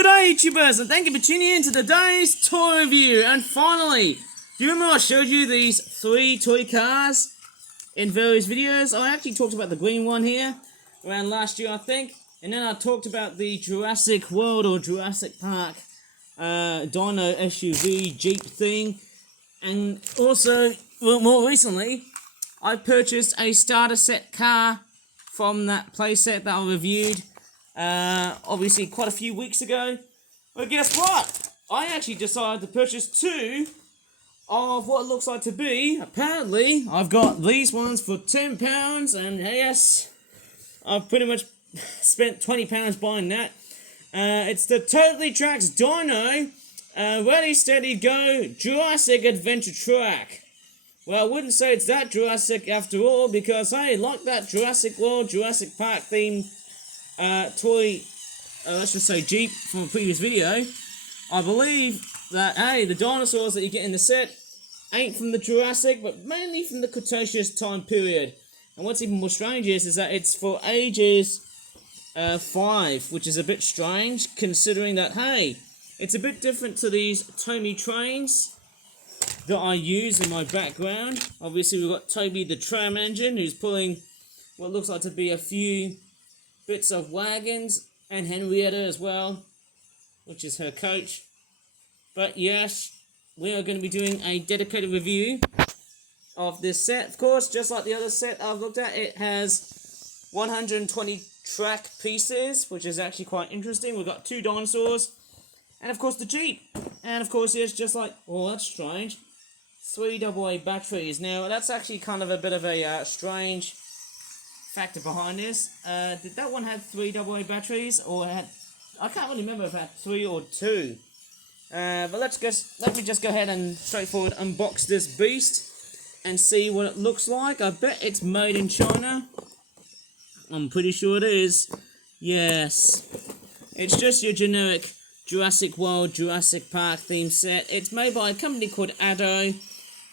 G'day YouTubers, and thank you for tuning in to today's toy review. And finally, do you remember I showed you these 3 toy cars in various videos? I actually talked about the green one here around last year, I think, and then I talked about the Jurassic World or Jurassic Park Dino SUV Jeep thing, and also, well, more recently, I purchased a starter set car from that playset that I reviewed obviously quite a few weeks ago. But guess what? I actually decided to purchase 2 of what looks like to be, apparently, I've got these ones for £10, and yes, I've pretty much spent £20 buying that. It's the Totally Tracks Dino Ready Steady Go Jurassic Adventure Track. Well, I wouldn't say it's that Jurassic after all, because hey, like that Jurassic World, Jurassic Park themed toy, let's just say Jeep from a previous video, I believe that, hey, the dinosaurs that you get in the set ain't from the Jurassic, but mainly from the Cretaceous time period. And what's even more strange is that it's for ages 5, which is a bit strange, considering that, hey, it's a bit different to these Tomy trains that I use in my background. Obviously, we've got Toby the tram engine, who's pulling what looks like to be a few bits of wagons, and Henrietta as well, which is her coach. But yes, we are going to be doing a dedicated review of this set. Of course, just like the other set I've looked at, it has 120 track pieces, which is actually quite interesting. We've got 2 dinosaurs, and of course the Jeep. And of course, it's just like, oh, that's strange, 3 AA batteries. Now, that's actually kind of a bit of a strange factor behind this. Did that one have 3 AA batteries, or had, I can't really remember if it had 3 or 2. But let me just go ahead and straightforward unbox this beast and see what it looks like. I bet it's made in China. I'm pretty sure it is. Yes, it's just your generic Jurassic World, Jurassic Park theme set. It's made by a company called Addo,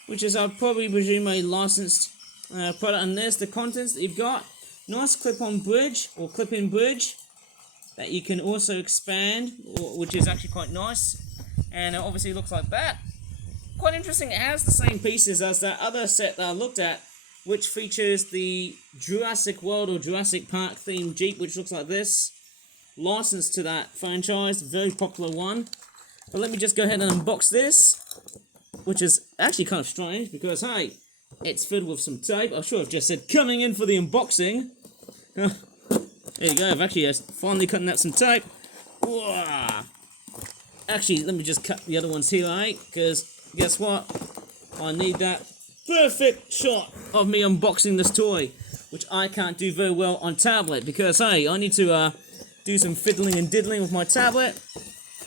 which is, I'd probably presume, a licensed product. And there's the contents that you've got. Nice clip-on bridge, or clip-in bridge, that you can also expand, which is actually quite nice. And it obviously looks like that. Quite interesting, it has the same pieces as that other set that I looked at, which features the Jurassic World or Jurassic Park themed Jeep, which looks like this. Licensed to that franchise, very popular one. But let me just go ahead and unbox this, which is actually kind of strange, because hey, it's filled with some tape. I should have just said coming in for the unboxing. There you go, I've actually finally cutting out some tape. Whoa. Actually, let me just cut the other ones here, eh? Because guess what? I need that perfect shot of me unboxing this toy, which I can't do very well on tablet, because hey, I need to do some fiddling and diddling with my tablet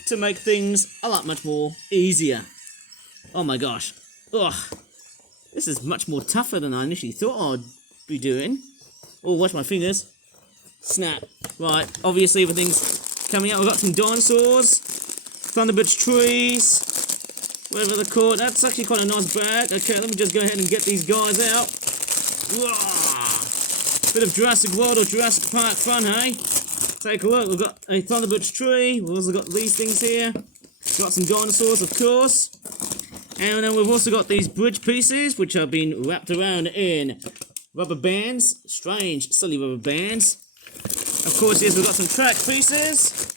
to make things a lot much more easier. Oh my gosh. Ugh. This is much more tougher than I initially thought I'd be doing. Oh, watch my fingers. Snap. Right, obviously everything's coming out. We've got some dinosaurs, Thunderbirds trees, whatever they're called. That's actually quite a nice bag. Okay, let me just go ahead and get these guys out. Whoa. Bit of Jurassic World or Jurassic Park fun, hey? Take a look. We've got a Thunderbirds tree. We've also got these things here. Got some dinosaurs, of course. And then we've also got these bridge pieces, which have been wrapped around in rubber bands. Strange, silly rubber bands. Of course, yes, we've got some track pieces,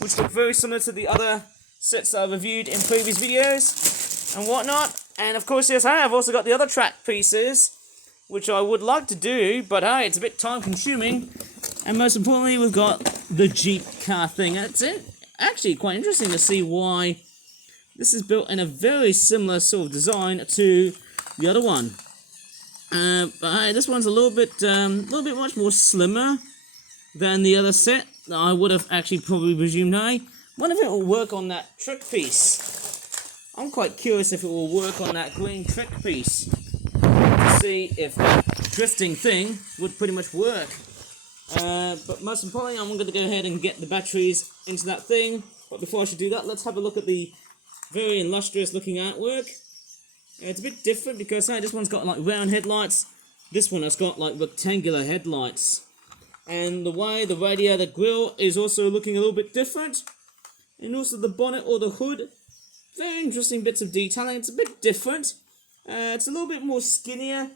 which look very similar to the other sets that I reviewed in previous videos and whatnot. And of course, yes, I've also got the other track pieces, which I would like to do, but hey, it's a bit time consuming. And most importantly, we've got the Jeep car thing. And it's actually quite interesting to see why this is built in a very similar sort of design to the other one. But hey, this one's a little bit much more slimmer than the other set. I would have actually probably presumed, hey, wonder if it will work on that trick piece. I'm quite curious if it will work on that green trick piece, to see if that drifting thing would pretty much work. But most importantly, I'm going to go ahead and get the batteries into that thing. But before I should do that, let's have a look at the very illustrious looking artwork. It's a bit different because, hey, this one's got like round headlights. This one has got like rectangular headlights. And the way the radiator grille is also looking a little bit different. and also the bonnet or the hood. Very interesting bits of detailing. It's a bit different. It's a little bit more skinnier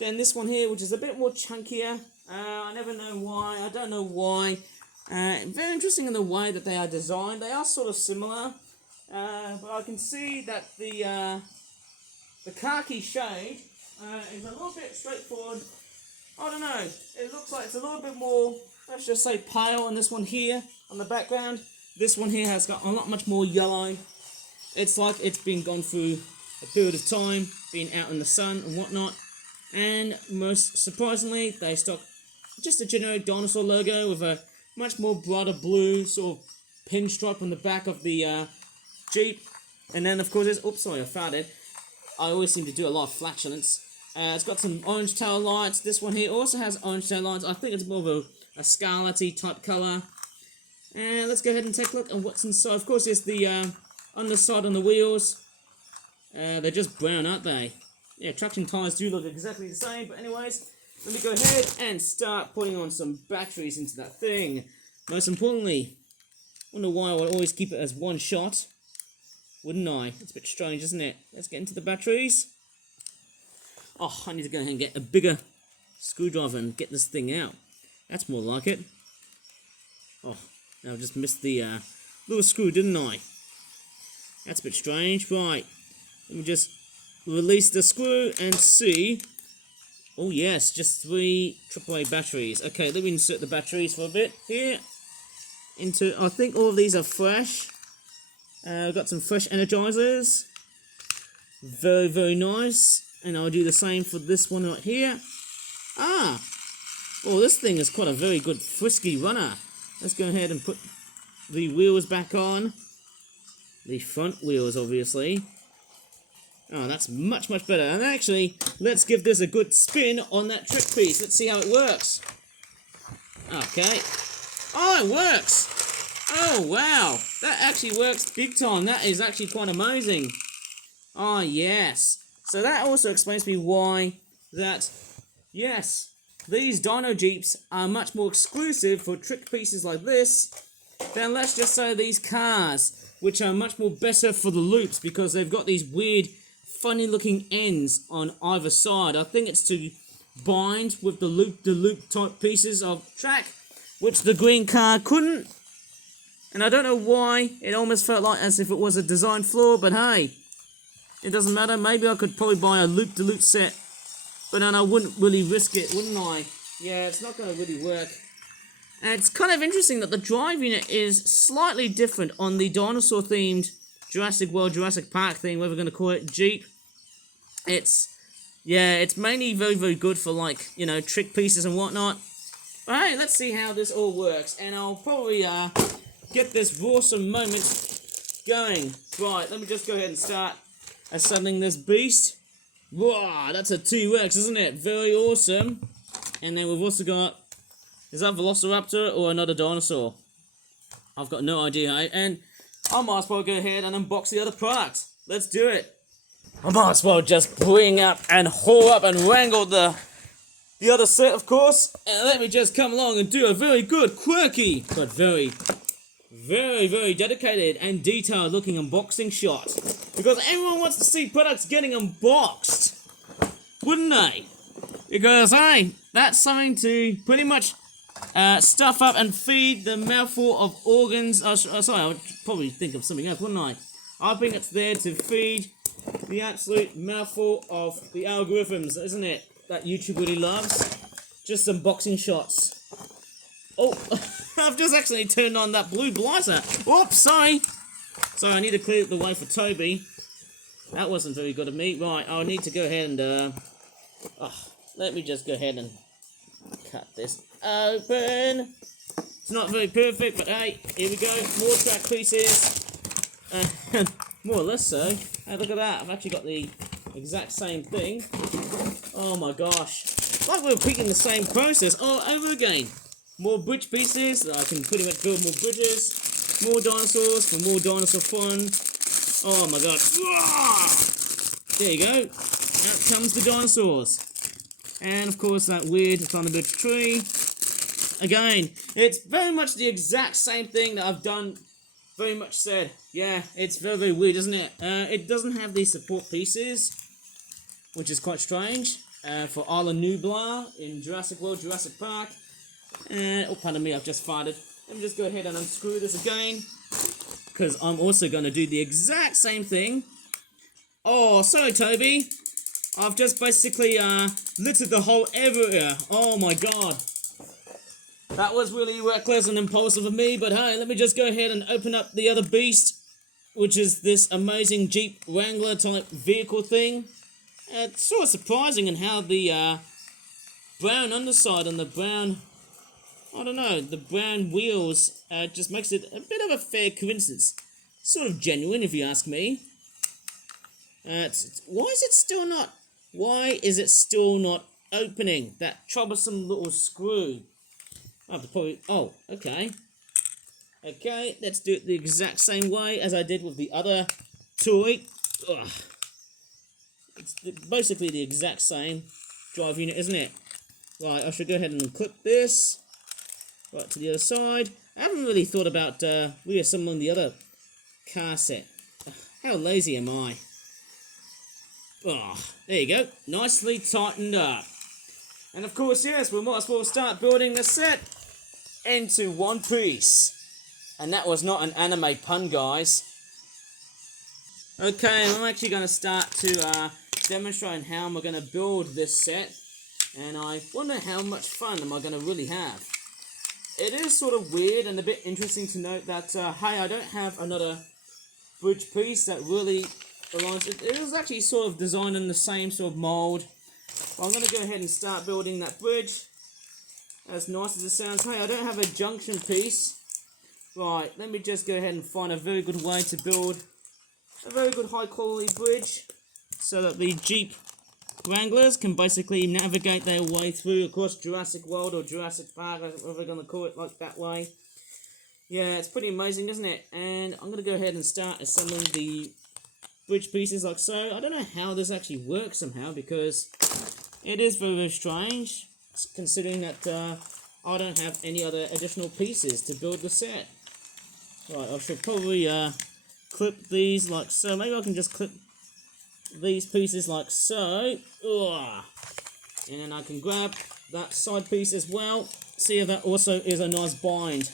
than this one here, which is a bit more chunkier. I never know why. I don't know why. Very interesting in the way that they are designed. They are sort of similar, but I can see that the khaki shade is a little bit straightforward. I don't know. It looks like it's a little bit more, let's just say, pale on this one here on the background. This one here has got a lot much more yellow. It's like it's been gone through a period of time, being out in the sun and whatnot. And most surprisingly, they stock just a generic dinosaur logo with a much more brighter blue sort of pinstripe on the back of the Jeep. And then of course there's, oops, sorry, I farted. I always seem to do a lot of flatulence. It's got some orange tail lights. This one here also has orange tail lights. I think it's more of a scarlety type colour. And let's go ahead and take a look at what's inside. Of course, there's the underside on the wheels. They're just brown, aren't they? Yeah, traction tyres do look exactly the same. But anyways, let me go ahead and start putting on some batteries into that thing. Most importantly, I wonder why I would always keep it as one shot. Wouldn't I? It's a bit strange, isn't it? Let's get into the batteries. Oh, I need to go ahead and get a bigger screwdriver and get this thing out. That's more like it. Oh, I just missed the little screw, didn't I? That's a bit strange. Right, let me just release the screw and see. Oh yes, just 3 AAA batteries. Okay, let me insert the batteries for a bit here. I think all of these are fresh. I've got some fresh energizers. Very, very nice. And I'll do the same for this one right here. Ah! Oh, this thing is quite a very good frisky runner. Let's go ahead and put the wheels back on. The front wheels, obviously. Oh, that's much, much better. And actually, let's give this a good spin on that trick piece. Let's see how it works. Okay. Oh, it works! Oh, wow. That actually works big time. That is actually quite amazing. Oh, yes. So that also explains to me why that, yes, these Dino Jeeps are much more exclusive for trick pieces like this than, let's just say, these cars, which are much more better for the loops because they've got these weird, funny looking ends on either side. I think it's to bind with the loop-de-loop type pieces of track, which the green car couldn't. And I don't know why, it almost felt like as if it was a design flaw, but hey, it doesn't matter. Maybe I could probably buy a loop-de-loop set, but then I wouldn't really risk it, wouldn't I? Yeah, it's not going to really work. And it's kind of interesting that the drive unit is slightly different on the dinosaur-themed Jurassic World, Jurassic Park thing, whatever we're going to call it, Jeep. It's mainly very, very good for, like, you know, trick pieces and whatnot. But hey, let's see how this all works, and I'll probably get this awesome moment going. Right, let me just go ahead and start assembling this beast. Wow, that's a T-Rex, isn't it? Very awesome. And then we've also got, is that Velociraptor or another dinosaur? I've got no idea. And I might as well go ahead and unbox the other product. Let's do it. I might as well just bring up and haul up and wrangle the other set, of course. And let me just come along and do a very good, quirky, but very, very, very dedicated and detailed looking unboxing shot. Because everyone wants to see products getting unboxed, wouldn't they? Because, hey, that's something to pretty much stuff up and feed the mouthful of organs. Sorry, I would probably think of something else, wouldn't I? I think it's there to feed the absolute mouthful of the algorithms, isn't it? That YouTube really loves. Just unboxing shots. Oh, I've just actually turned on that blue blighter. Whoops, sorry. So I need to clear the way for Toby. That wasn't very good of me. Right, I'll need to go ahead and, let me just go ahead and cut this open. It's not very perfect, but hey, here we go. More track pieces. More or less so. Hey, look at that. I've actually got the exact same thing. Oh my gosh. Like we're repeating the same process all over again. More bridge pieces. I can pretty much build more bridges. More dinosaurs for more dinosaur fun. Oh my god. There you go. Out comes the dinosaurs. And of course that weird Thunderbird tree. Again, it's very much the exact same thing that I've done very much said. Yeah, it's very, very weird, isn't it? It doesn't have these support pieces, which is quite strange. For Isla Nublar in Jurassic World, Jurassic Park. Oh, pardon me, I've just farted. Let me just go ahead and unscrew this again, because I'm also going to do the exact same thing. Oh, sorry, Toby. I've just basically littered the whole area. Oh my god. That was really reckless and impulsive of me, but hey, let me just go ahead and open up the other beast, which is this amazing Jeep Wrangler type vehicle thing. It's sort of surprising in how the brown underside and the brown, I don't know, the brown wheels just makes it a bit of a fair coincidence. Sort of genuine, if you ask me. Why is it still not opening? That troublesome little screw. Oh, okay. Okay, let's do it the exact same way as I did with the other toy. Ugh. It's basically the exact same drive unit, isn't it? Right, I should go ahead and clip this right to the other side. I haven't really thought about reassembling the other car set. Ugh, how lazy am I? Oh, there you go. Nicely tightened up. And of course, yes, we might as well start building the set into one piece. And that was not an anime pun, guys. Okay, I'm actually going to start to demonstrate how I'm going to build this set. And I wonder how much fun am I going to really have. It is sort of weird and a bit interesting to note that, hey, I don't have another bridge piece that really aligns. It was actually sort of designed in the same sort of mold. But I'm going to go ahead and start building that bridge. As nice as it sounds. Hey, I don't have a junction piece. Right, let me just go ahead and find a very good way to build a very good high quality bridge so that the Jeep Wranglers can basically navigate their way through across Jurassic World or Jurassic Park, whatever we're going to call it, like that way. Yeah, it's pretty amazing, isn't it? And I'm going to go ahead and start assembling the bridge pieces like so. I don't know how this actually works somehow, because it is very, very strange, considering that I don't have any other additional pieces to build the set. Right, I should probably clip these like so. Maybe I can just clip these pieces like so. Ugh. And then I can grab that side piece as well. See if that also is a nice bind.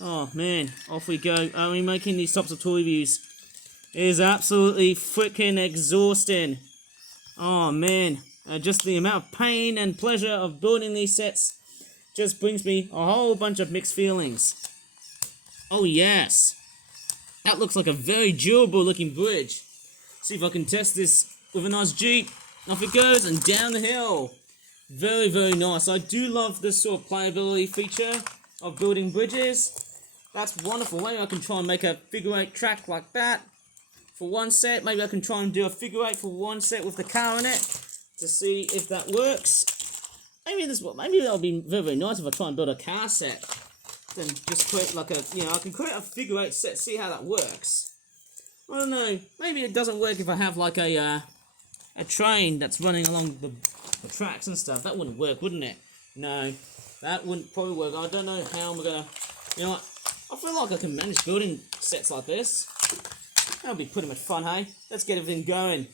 Oh man, off we go. Making these types of toy reviews is absolutely freaking exhausting. Oh man, just the amount of pain and pleasure of building these sets just brings me a whole bunch of mixed feelings. Oh yes, that looks like a very durable looking bridge. See if I can test this with a nice Jeep. Off it goes and down the hill. Very, very nice. I do love this sort of playability feature of building bridges. That's wonderful. Maybe I can try and make a figure 8 track like that for one set. Maybe I can try and do a figure 8 for one set with the car in it to see if that works. Maybe that'll be very, very nice if I try and build a car set. Then just create like a, I can create a figure 8 set, see how that works. I don't know, maybe it doesn't work if I have like a train that's running along the tracks and stuff. That wouldn't work, wouldn't it? No, that wouldn't probably work. I don't know how I'm gonna, I feel like I can manage building sets like this. That'll be pretty much fun, hey? Let's get everything going.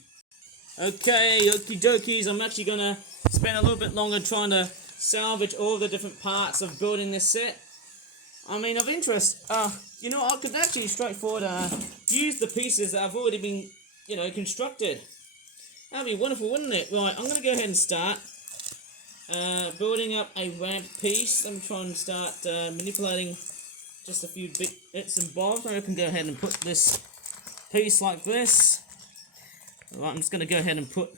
Okay, okie dokies, I'm actually gonna spend a little bit longer trying to salvage all the different parts of building this set. I mean, of interest, I could actually straightforward use the pieces that have already been, constructed. That'd be wonderful, wouldn't it? Right, I'm going to go ahead and start building up a ramp piece. Let me try and start manipulating just a few bits and bobs. Maybe I can go ahead and put this piece like this. Right, I'm just going to go ahead and put...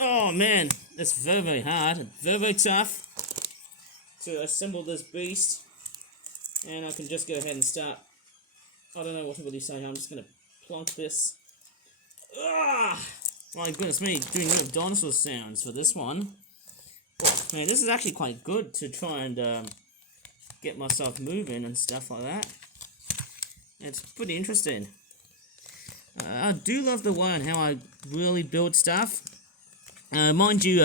Oh, man, that's very, very hard. Very, very tough to assemble this beast. And I can just go ahead and start... I don't know what to really say. I'm just going to plonk this. Ah! My goodness me, doing real dinosaur sounds for this one. Oh, man, this is actually quite good to try and get myself moving and stuff like that. It's pretty interesting. I do love the way and how I really build stuff. Mind you,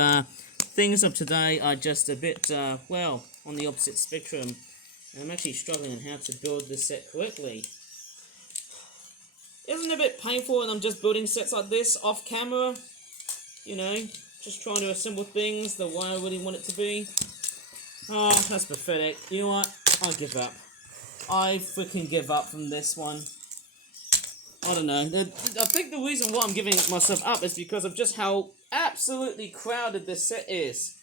things of today are just a bit, on the opposite spectrum And I'm actually struggling on how to build this set correctly. Isn't it a bit painful when I'm just building sets like this off camera? You know, just trying to assemble things the way I really want it to be. Oh, that's pathetic. You know what? I give up. I freaking give up from this one. I don't know. I think the reason why I'm giving myself up is because of just how absolutely crowded this set is.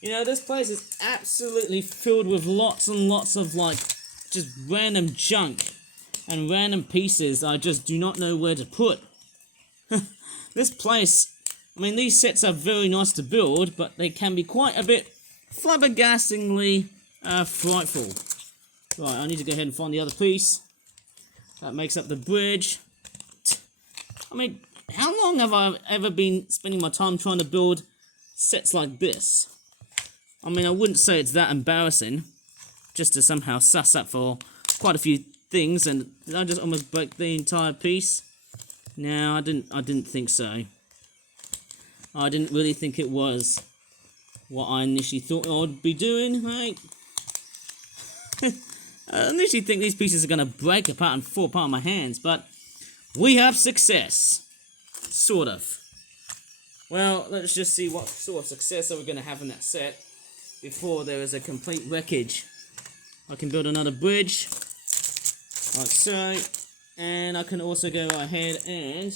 You know, this place is absolutely filled with lots and lots of, like, just random junk and random pieces I just do not know where to put. This place, I mean, these sets are very nice to build, but they can be quite a bit flabbergastingly frightful. Right, I need to go ahead and find the other piece. That makes up the bridge. I mean, how long have I ever been spending my time trying to build sets like this? I mean, I wouldn't say it's that embarrassing, just to somehow suss up for quite a few things, and did I just almost break the entire piece? No, I didn't think so. I didn't really think it was what I initially thought I'd be doing, right? I initially think these pieces are going to break apart and fall apart in my hands, but we have success. Sort of. Well, let's just see what sort of success are we going to have in that set before there is a complete wreckage. I can build another bridge, like so, and I can also go ahead and,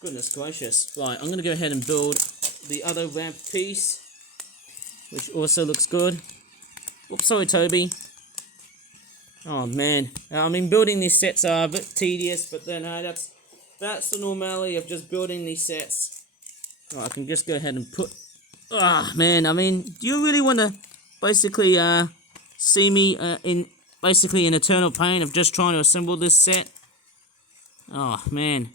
goodness gracious, right, I'm going to go ahead and build the other ramp piece, which also looks good. Oops, sorry Toby. Oh man, I mean, building these sets are a bit tedious, but then that's the normality of just building these sets. Oh, I can just go ahead and put. Ah man, I mean, do you really want to basically see me in eternal pain of just trying to assemble this set? Oh man.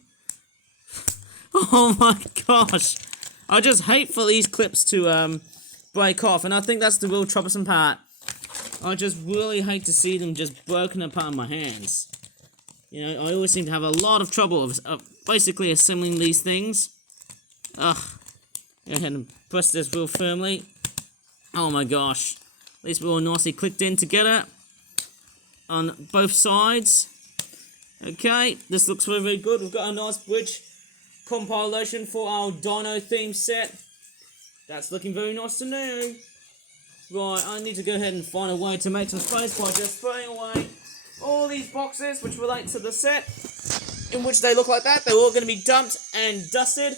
Oh my gosh, I just hate for these clips to break off, and I think that's the real troublesome part. I just really hate to see them just broken apart in my hands. You know, I always seem to have a lot of trouble of basically assembling these things. Ugh. Go ahead and press this real firmly. Oh my gosh. At least we're all nicely clicked in together on both sides. Okay, this looks very, very good. We've got a nice bridge compilation for our Dino theme set. That's looking very nice to me. Right, I need to go ahead and find a way to make some space by just throwing away all these boxes which relate to the set, in which they look like that. They're all going to be dumped and dusted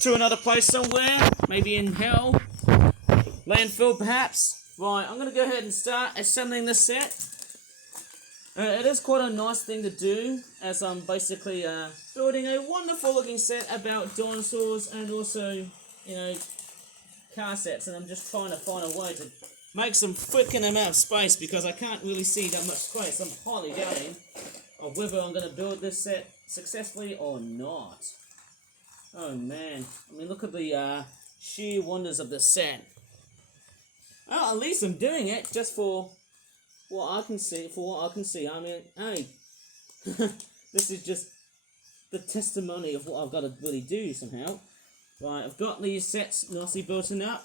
to another place somewhere, maybe in hell, landfill perhaps. Right, I'm going to go ahead and start assembling this set. It is quite a nice thing to do, as I'm basically building a wonderful looking set about dinosaurs and also, you know, car sets, and I'm just trying to find a way to make some freaking amount of space because I can't really see that much space. I'm highly doubting of whether I'm going to build this set successfully or not. Oh man, I mean, look at the sheer wonders of the set. Well, at least I'm doing it just for what I can see. I mean, hey, this is just the testimony of what I've got to really do somehow. Right, I've got these sets nicely built up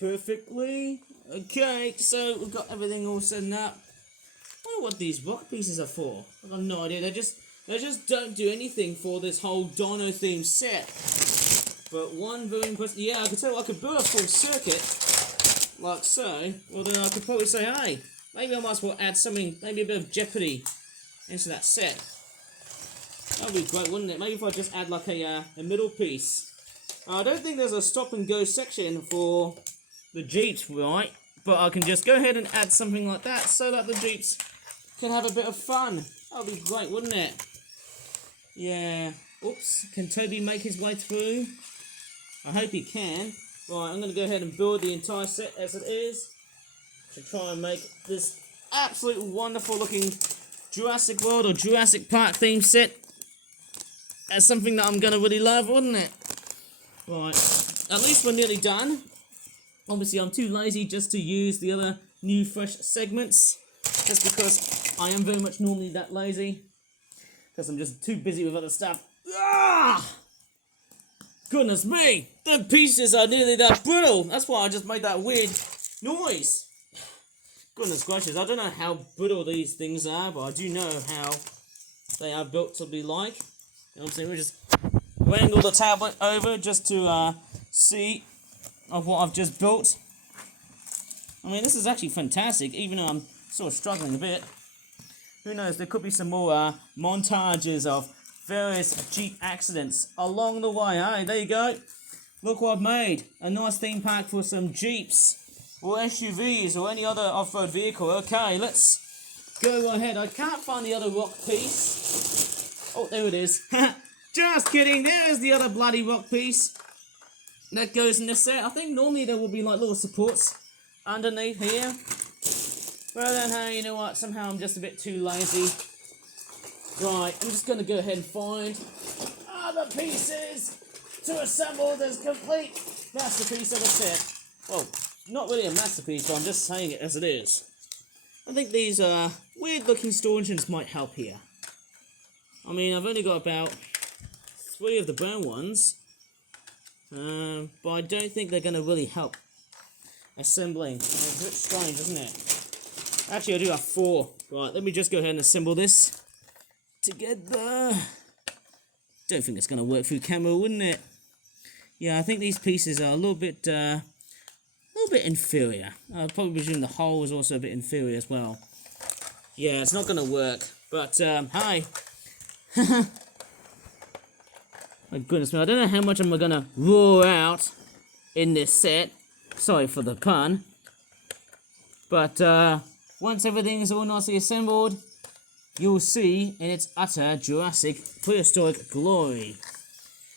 perfectly. Okay, so we've got everything all set up. I wonder what these rock pieces are for. I've got no idea. They just don't do anything for this whole Dino themed set. But one very impressive. Yeah, I could tell I could build a full circuit like so. Well, then I could probably say, hey, maybe I might as well add something, maybe a bit of Jeopardy into that set. That would be great, wouldn't it? Maybe if I just add like a middle piece. I don't think there's a stop and go section for the Jeeps, right? But I can just go ahead and add something like that so that the Jeeps can have a bit of fun. That would be great, wouldn't it? Yeah. Oops. Can Toby make his way through? I hope he can. Right, I'm going to go ahead and build the entire set as it is to try and make this absolute wonderful looking Jurassic World or Jurassic Park themed set as something that I'm going to really love, wouldn't it? Right, at least we're nearly done. Obviously, I'm too lazy just to use the other new fresh segments, just because I am very much normally that lazy, because I'm just too busy with other stuff. Ah! Goodness me, the pieces are nearly that brittle. That's why I just made that weird noise. Goodness gracious, I don't know how brittle these things are, but I do know how they are built to be like. You know what I'm saying? We just wrangle the tablet over just to see of what I've just built. I mean, this is actually fantastic, even though I'm sort of struggling a bit. Who knows, there could be some more montages of various Jeep accidents along the way. Hey, there you go. Look what I've made. A nice theme park for some Jeeps or SUVs or any other off-road vehicle. Okay, let's go ahead. I can't find the other rock piece. Oh, there it is. Just kidding. There is the other bloody rock piece that goes in this set. I think normally there will be like little supports underneath here. But then, hey, you know what? Somehow I'm just a bit too lazy. Right, I'm just going to go ahead and find other pieces to assemble this complete masterpiece of a set. Well, not really a masterpiece, but I'm just saying it as it is. I think these weird looking storage units might help here. I mean, I've only got about 3 of the brown ones. But I don't think they're going to really help assembling. It's a bit strange, isn't it? Actually, I do have 4. Right, let me just go ahead and assemble this together. Don't think it's going to work through camera, wouldn't it? Yeah, I think these pieces are a little bit inferior. I probably presume the hole is also a bit inferior as well. Yeah, it's not going to work. But, hi. My goodness me, I don't know how much I'm going to roar out in this set. Sorry for the pun. But, once everything is all nicely assembled, you'll see in its utter Jurassic prehistoric glory.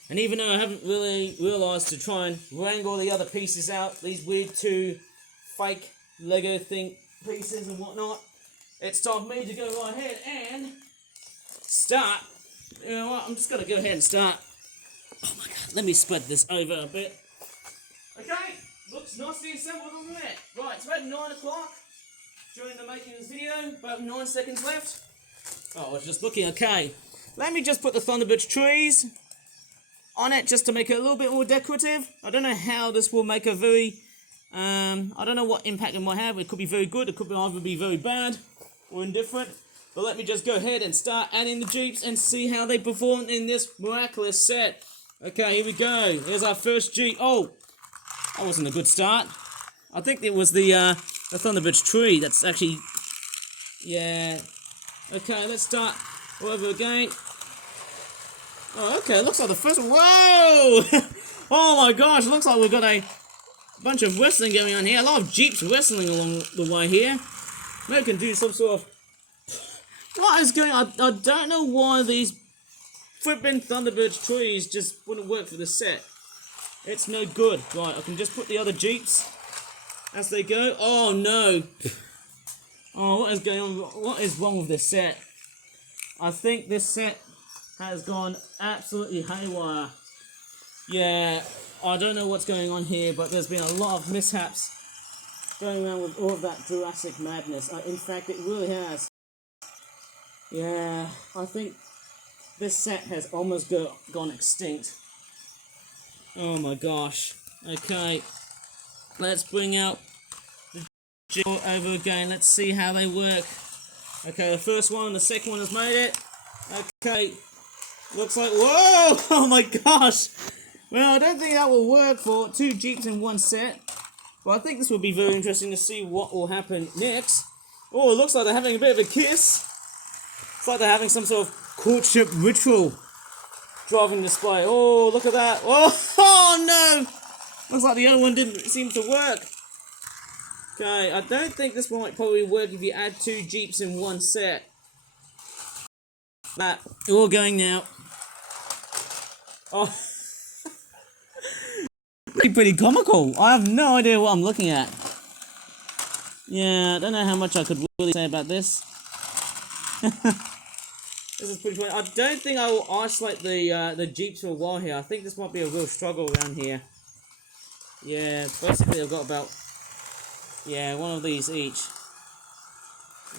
And even though I haven't really realised to try and wrangle the other pieces out, these weird 2 fake Lego thing pieces and whatnot, it's time for me to go right ahead and start. You know what, I'm just going to go ahead and start. Oh my god, let me spread this over a bit. Okay, looks nicely assembled, doesn't it? Right, it's about 9 o'clock. During the making of this video, about 9 seconds left. Oh, I was just looking, okay. Let me just put the Thunderbird trees on it just to make it a little bit more decorative. I don't know how this will make a very, I don't know what impact it might have. It could be very good, it could either be very bad or indifferent. But let me just go ahead and start adding the Jeeps and see how they perform in this miraculous set. Okay, here we go. Here's our first Jeep. Oh, that wasn't a good start. I think it was the Thunderbird tree that's actually, yeah. Okay, let's start over again. Oh, okay, looks like the first one. Whoa! Oh my gosh, looks like we've got a bunch of wrestling going on here. A lot of Jeeps wrestling along the way here. Maybe we can do some sort of... What is going on? I don't know why these flipping Thunderbird trees just wouldn't work for the set. It's no good. Right, I can just put the other Jeeps as they go. Oh no! Oh, what is going on? What is wrong with this set? I think this set has gone absolutely haywire. Yeah, I don't know what's going on here, but there's been a lot of mishaps going around with all of that Jurassic madness. In fact, it really has. Yeah, I think this set has almost gone extinct. Oh my gosh. Okay, let's bring out the Jeep over again. Let's see how they work. Okay, the first one, the second one has made it. Okay, looks like, whoa, oh my gosh. Well, I don't think that will work for 2 Jeeps in one set. But I think this will be very interesting to see what will happen next. Oh, it looks like they're having a bit of a kiss. It's like they're having some sort of courtship ritual driving display. Oh, look at that. Oh no! Looks like the other one didn't seem to work. Okay, I don't think this might probably work if you add 2 Jeeps in one set. That, all going now. Oh. Pretty comical. I have no idea what I'm looking at. Yeah, I don't know how much I could really say about this. This is pretty funny. I don't think I will isolate the Jeeps for a while here. I think this might be a real struggle around here. Yeah, basically I've got about, yeah, one of these each.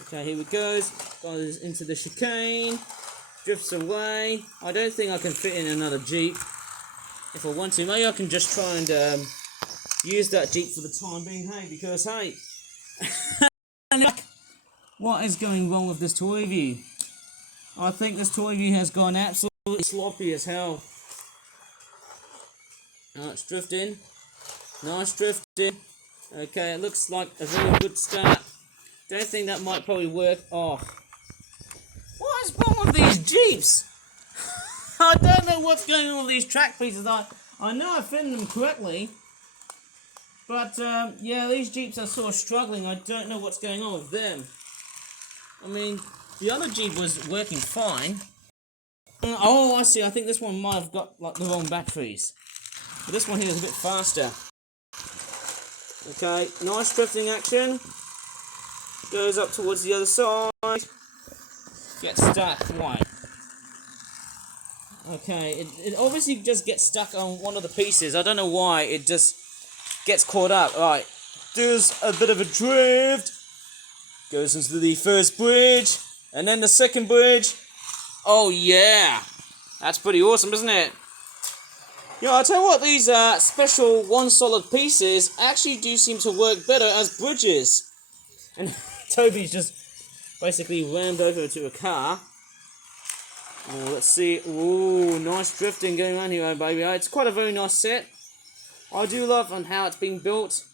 Okay, here we go. Goes into the chicane. Drifts away. I don't think I can fit in another Jeep. If I want to, maybe I can just try and use that Jeep for the time being, hey, because, hey, and What is going wrong with this toy review? I think this toy review has gone absolutely sloppy as hell. Oh, it's drifting. Nice drifting. Okay, it looks like a very good start. Don't think that might probably work. Oh. What is wrong with these Jeeps? I don't know what's going on with these track pieces. I know I fitted them correctly. But, yeah, these Jeeps are sort of struggling. I don't know what's going on with them. I mean, the other Jeep was working fine. Oh, I see. I think this one might have got, like, the wrong batteries. But this one here is a bit faster. Okay, nice drifting action. Goes up towards the other side. Gets stuck. Why? Okay, it obviously just gets stuck on one of the pieces. I don't know why. It just gets caught up. Right, does a bit of a drift. Goes into the first bridge. And then the second bridge. Oh, yeah. That's pretty awesome, isn't it? You know, I'll tell you what, these special one solid pieces actually do seem to work better as bridges. And Toby's just basically rammed over to a car. Oh, let's see. Ooh, nice drifting going on here, baby. It's quite a very nice set. I do love on how it's being built.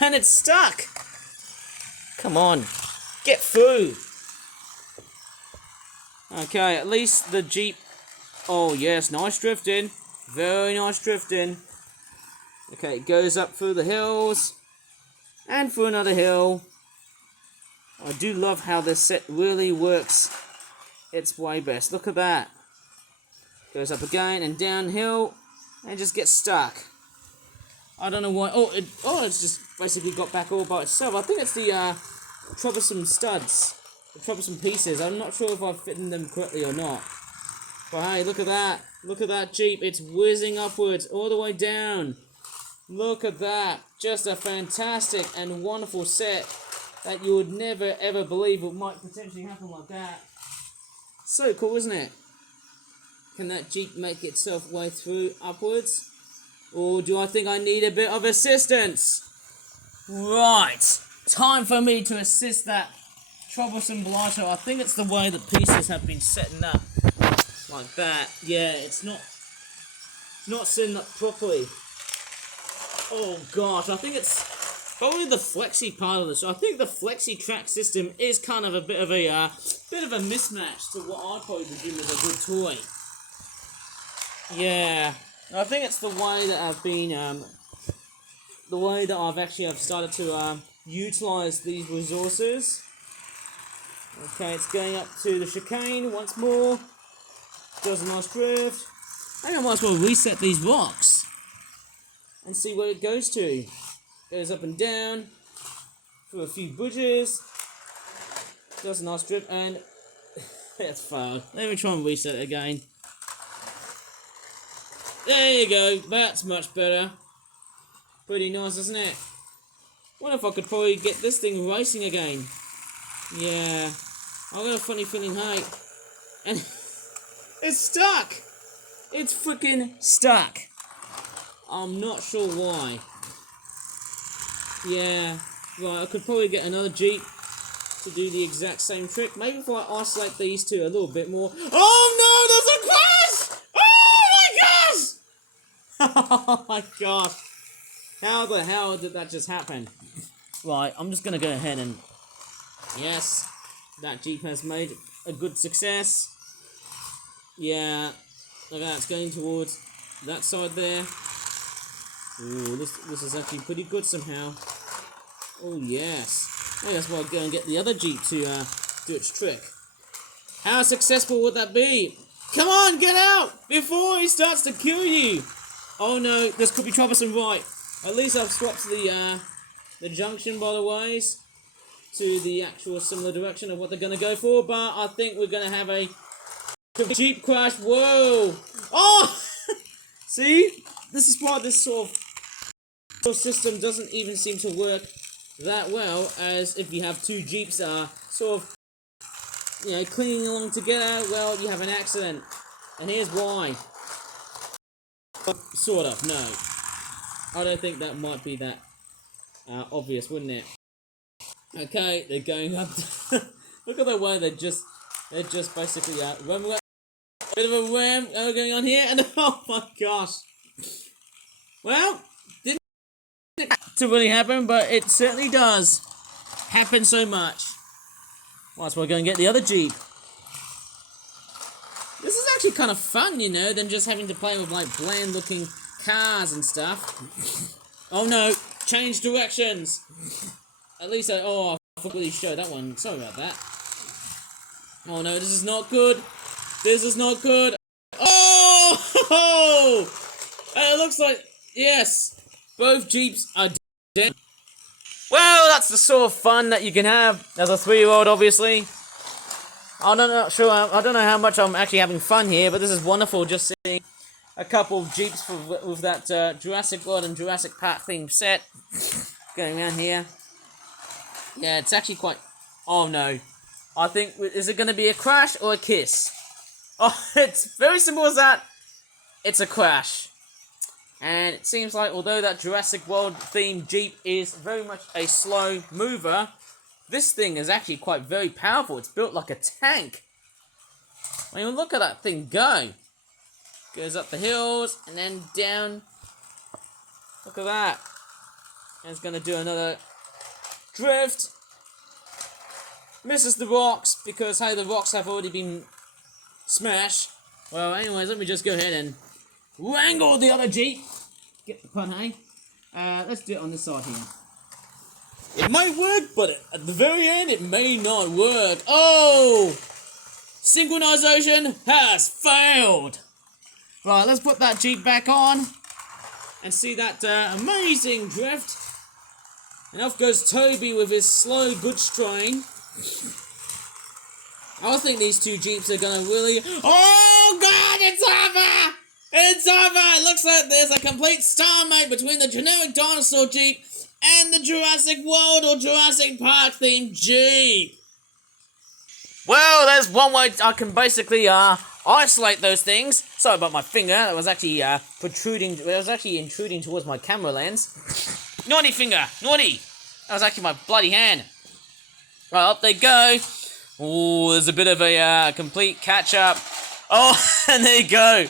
And it's stuck. Come on, get through. Okay, at least the Jeep. Oh yes, nice drifting. Very nice drifting. Okay, it goes up through the hills. And through another hill. I do love how this set really works its way best. Look at that. Goes up again and downhill. And just gets stuck. I don't know why. It's just basically got back all by itself. I think it's the troublesome studs. The troublesome pieces. I'm not sure if I've fitted them correctly or not. But hey, look at that. Look at that Jeep. It's whizzing upwards all the way down. Look at that. Just a fantastic and wonderful set that you would never ever believe it might potentially happen like that. So cool, isn't it? Can that Jeep make itself way through upwards? Or do I think I need a bit of assistance? Right. Time for me to assist that troublesome blighter. I think it's the way the pieces have been setting up. Like that. Yeah, it's not setting up properly. Oh gosh, I think it's probably the flexi part of this. I think the flexi track system is kind of a bit of a mismatch to what I probably would deem as a good toy. Yeah, I think it's the way that I've been, I've started to utilize these resources. Okay, it's going up to the chicane once more. Does a nice drift. I think I might as well reset these rocks and see where it goes to. Goes up and down through a few bridges. Does a nice drift and that's fine. Let me try and reset it again. There you go. That's much better. Pretty nice, isn't it? Wonder if I could probably get this thing racing again. Yeah. I've got a funny feeling, hey. And it's stuck! It's freaking stuck. I'm not sure why. Yeah. Right, I could probably get another Jeep to do the exact same trick. Maybe if I isolate these two a little bit more. Oh no, there's a crash! Oh my gosh! Oh my gosh. How the hell did that just happen? Right, I'm just gonna go ahead and... Yes, that Jeep has made a good success. Yeah, look at that, it's going towards that side there. Ooh, this is actually pretty good somehow. Oh yes. I guess we'll go and get the other Jeep to do its trick. How successful would that be? Come on, get out! Before he starts to kill you! Oh no, this could be troublesome, right. At least I've swapped the junction, by the ways, to the actual similar direction of what they're going to go for, but I think we're going to have a Jeep crash. Whoa! Oh! See? This is why this sort of system doesn't even seem to work that well as if you have two Jeeps sort of, clinging along together. Well, you have an accident. And here's why. Sort of, no. I don't think that might be that obvious, wouldn't it? Okay, they're going up. Look at the way they're just basically ramming up. Bit of a ram going on here, and oh my gosh. Well, didn't to really happen, but it certainly does happen so much. Well, so we're going to get the other Jeep. This is actually kind of fun, you know, than just having to play with like bland looking cars and stuff. Oh no, change directions. At least I forgot to show that one. Sorry about that. Oh no, this is not good. This is not good. Oh! It looks like, yes, both Jeeps are dead. Well, that's the sort of fun that you can have as a 3-year-old, obviously. I don't know how much I'm actually having fun here, but this is wonderful just seeing a couple of Jeeps with that Jurassic World and Jurassic Park themed set going around here. Yeah, it's actually quite... Oh no. I think, is it going to be a crash or a kiss? Oh, it's very simple as that. It's a crash. And it seems like, although that Jurassic World themed Jeep is very much a slow mover, this thing is actually quite very powerful. It's built like a tank. I mean, look at that thing go. Goes up the hills and then down. Look at that. And it's going to do another drift. Misses the rocks because, hey, the rocks have already been smashed. Well, anyways, let me just go ahead and wrangle the other Jeep. Get the pun, hey? Let's do it on this side here. It might work, but at the very end, it may not work. Oh! Synchronization has failed. Right, let's put that Jeep back on and see that amazing drift. And off goes Toby with his slow, good strain. I think these two Jeeps are gonna really... Oh God, it's over! It's over! It looks like there's a complete stalemate between the generic dinosaur Jeep and the Jurassic World or Jurassic Park themed Jeep. Well, there's one way I can basically isolate those things. Sorry about my finger. That was actually protruding. It was actually intruding towards my camera lens. Naughty finger, naughty. That was actually my bloody hand. Right, up they go. Oh, there's a bit of a complete catch-up. Oh, and there you go.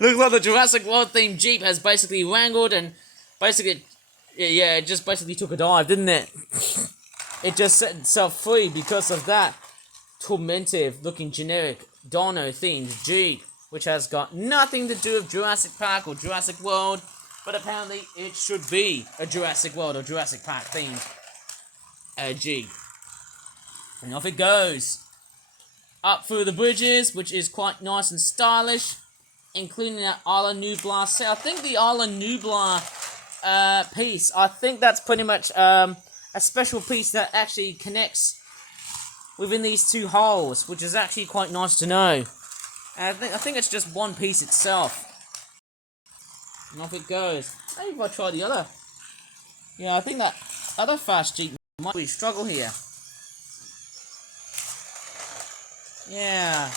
Looks like the Jurassic World themed Jeep has basically wrangled and basically, yeah, it just basically took a dive, didn't it? It just set itself free because of that tormentive looking generic dino themed Jeep, which has got nothing to do with Jurassic Park or Jurassic World, but apparently it should be a Jurassic World or Jurassic Park themed Jeep. And off it goes. Up through the bridges, which is quite nice and stylish, including that Isla Nublar set. I think the Isla Nublar piece, I think that's pretty much a special piece that actually connects within these two holes, which is actually quite nice to know. And I think it's just one piece itself. And off it goes. Maybe if I try the other. Yeah, I think that other fast Jeep might really struggle here. Yeah.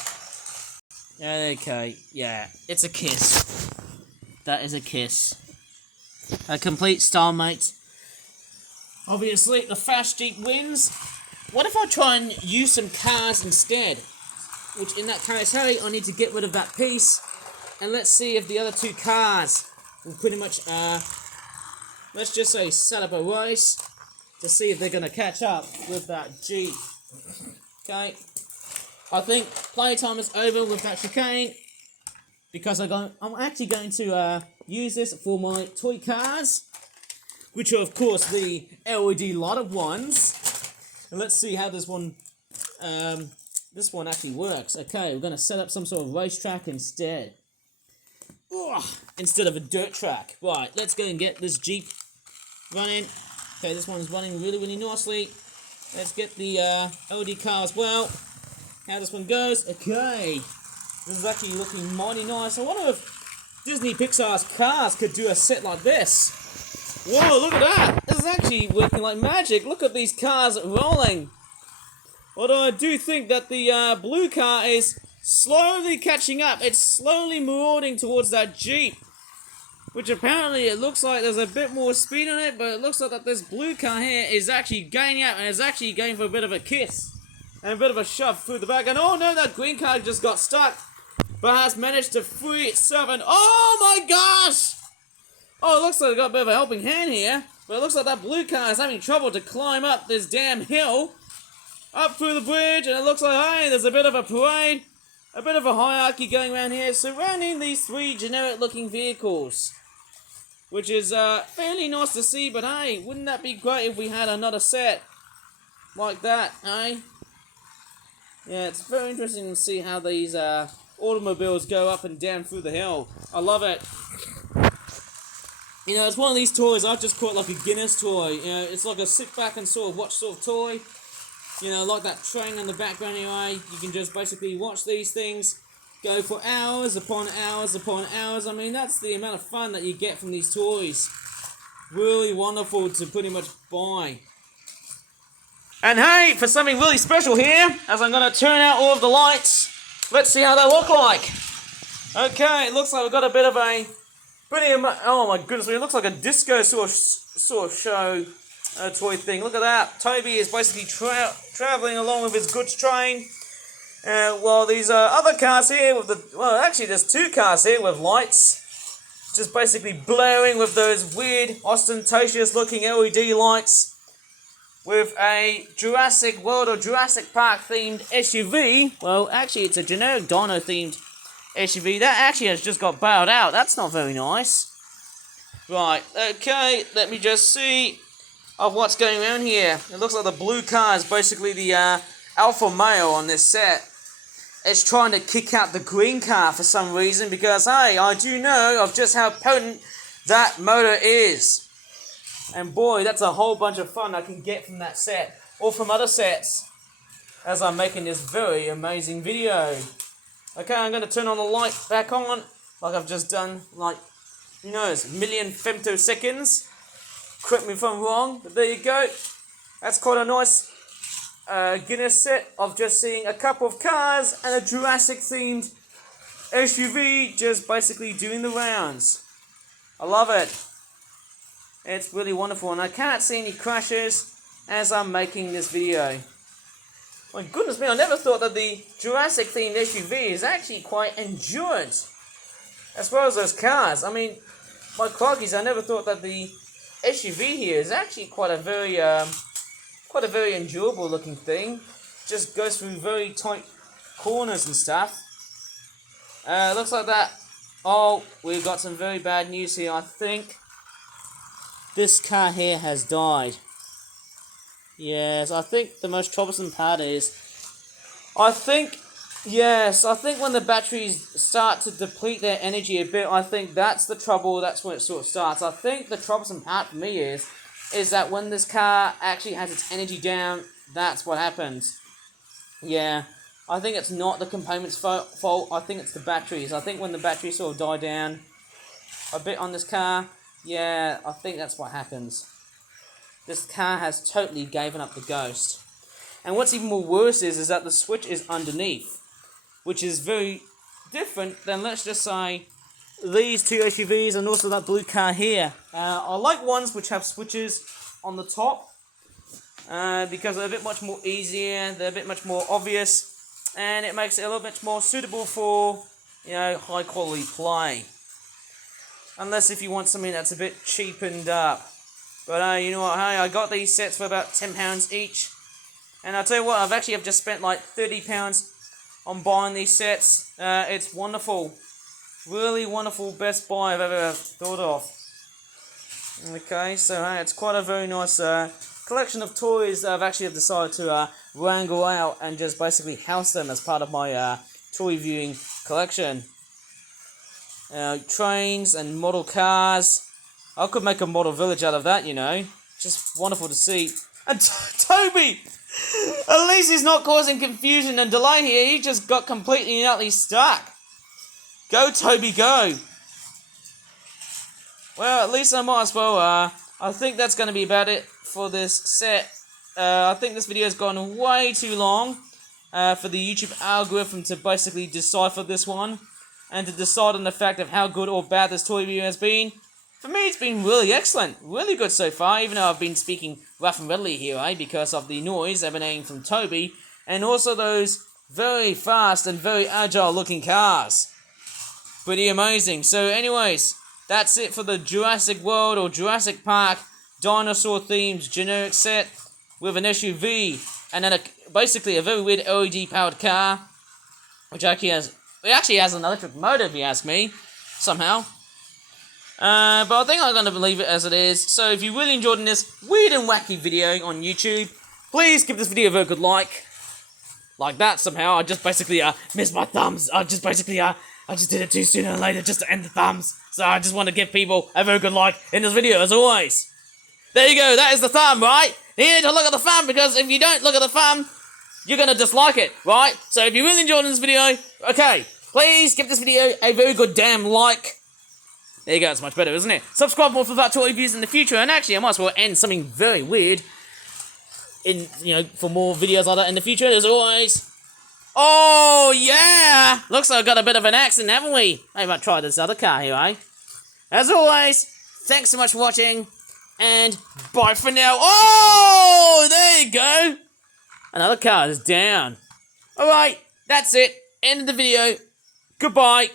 Okay, yeah. It's a kiss. That is a kiss. A complete stalemate. Obviously, the fast Jeep wins. What if I try and use some cars instead? Which, in that case, hey, I need to get rid of that piece. And let's see if the other two cars will pretty much, let's just say, set up a race to see if they're going to catch up with that Jeep. Okay. I think playtime is over with that chicane because I'm actually going to use this for my toy cars, which are of course the LED lighted ones. And let's see how this one actually works. Okay, we're going to set up some sort of racetrack instead. Ugh, instead of a dirt track. Right, let's go and get this Jeep running. Okay, this one's running really, really nicely. Let's get the LED car as well. How this one goes. Okay. This is actually looking mighty nice. I wonder if Disney Pixar's cars could do a set like this. Whoa, look at that. This is actually working like magic. Look at these cars rolling. Although I do think that the blue car is slowly catching up. It's slowly marauding towards that Jeep. which apparently it looks like there's a bit more speed on it, but it looks like that this blue car here is actually gaining out and is actually going for a bit of a kiss and a bit of a shove through the back. And oh no, that green car just got stuck, but has managed to free itself. And oh my gosh! Oh, it looks like it got a bit of a helping hand here, but it looks like that blue car is having trouble to climb up this damn hill, up through the bridge, and it looks like, hey, there's a bit of a parade, a bit of a hierarchy going around here, surrounding these three generic-looking vehicles, which is fairly nice to see. But hey, wouldn't that be great if we had another set like that, eh? Yeah, it's very interesting to see how these automobiles go up and down through the hill. I love it. You know, it's one of these toys I've just caught like a Guinness toy. You know, it's like a sit back and sort of watch sort of toy. You know, like that train in the background anyway. You can just basically watch these things go for hours upon hours upon hours. I mean, that's the amount of fun that you get from these toys. Really wonderful to pretty much buy. And hey, for something really special here, as I'm going to turn out all of the lights, let's see how they look like. Okay, it looks like we've got a bit of a oh my goodness, it looks like a disco sort of show toy thing. Look at that. Toby is basically traveling along with his goods train. While these other cars here with well, actually there's two cars here with lights, just basically blaring with those weird, ostentatious looking LED lights, with a Jurassic World or Jurassic Park themed SUV. Well, actually it's a generic dino themed SUV. That actually has just got bailed out. That's not very nice. Right, okay, let me just see of what's going on here. It looks like the blue car is basically the alpha male on this set. It's trying to kick out the green car for some reason because, hey, I do know of just how potent that motor is. And boy, that's a whole bunch of fun I can get from that set, or from other sets, as I'm making this very amazing video. Okay, I'm going to turn on the light back on, like I've just done, like, who knows, million femtoseconds. Correct me if I'm wrong, but there you go. That's quite a nice Guinness set of just seeing a couple of cars and a Jurassic-themed SUV just basically doing the rounds. I love it. It's really wonderful, and I can't see any crashes as I'm making this video. My goodness me, I never thought that the Jurassic-themed SUV is actually quite endurant, as well as those cars. I mean, my crockies, I never thought that the SUV here is actually quite a very endurable looking thing. Just goes through very tight corners and stuff. Looks like that. Oh, we've got some very bad news here. I think this car here has died. Yes, I think the most troublesome part is, I think when the batteries start to deplete their energy a bit, I think that's the trouble, that's when it sort of starts. I think the troublesome part for me is that when this car actually has its energy down, that's what happens. Yeah, I think it's not the component's fault, I think it's the batteries. I think when the batteries sort of die down a bit on this car, yeah, I think that's what happens. This car has totally given up the ghost. And what's even more worse is that the switch is underneath, which is very different than, let's just say, these two SUVs and also that blue car here. I like ones which have switches on the top because they're a bit much more easier, they're a bit much more obvious, and it makes it a little bit more suitable for, you know, high quality play. Unless if you want something that's a bit cheapened up. But you know what, hey, I got these sets for about £10 each. And I'll tell you what, I've just spent like £30 on buying these sets. It's wonderful. Really wonderful, best buy I've ever thought of. Okay, so hey, it's quite a very nice collection of toys that I've actually decided to wrangle out and just basically house them as part of my toy viewing collection. Trains and model cars. I could make a model village out of that, you know. Just wonderful to see. And Toby! At least he's not causing confusion and delay here. He just got completely and utterly stuck. Go, Toby, go! Well, at least I might as well. I think that's going to be about it for this set. I think this video has gone way too long for the YouTube algorithm to basically decipher this one and to decide on the fact of how good or bad this toy review has been. For me, it's been really excellent. Really good so far, even though I've been speaking rough and readily here, because of the noise emanating from Toby, and also those very fast and very agile looking cars. Pretty amazing. So anyways, that's it for the Jurassic World or Jurassic Park dinosaur themed generic set with an SUV and then basically a very weird LED powered car, which actually has an electric motor if you ask me, somehow. But I think I'm going to leave it as it is. So if you really enjoyed this weird and wacky video on YouTube, please give this video a very good like. Like that somehow. I just basically missed my thumbs. I just did it too soon and later just to end the thumbs. So I just want to give people a very good like in this video as always. There you go, that is the thumb, right? You need to look at the thumb because if you don't look at the thumb, you're going to dislike it, right? So if you really enjoyed this video, okay, please give this video a very good damn like. There you go, it's much better, isn't it? Subscribe more for that toy reviews in the future, and actually I might as well end something very weird for more videos like that in the future, as always. Oh, yeah! Looks like I've got a bit of an accent, haven't we? I might try this other car here, eh? As always, thanks so much for watching, and bye for now. Oh, there you go! Another car is down. Alright, that's it. End of the video. Goodbye.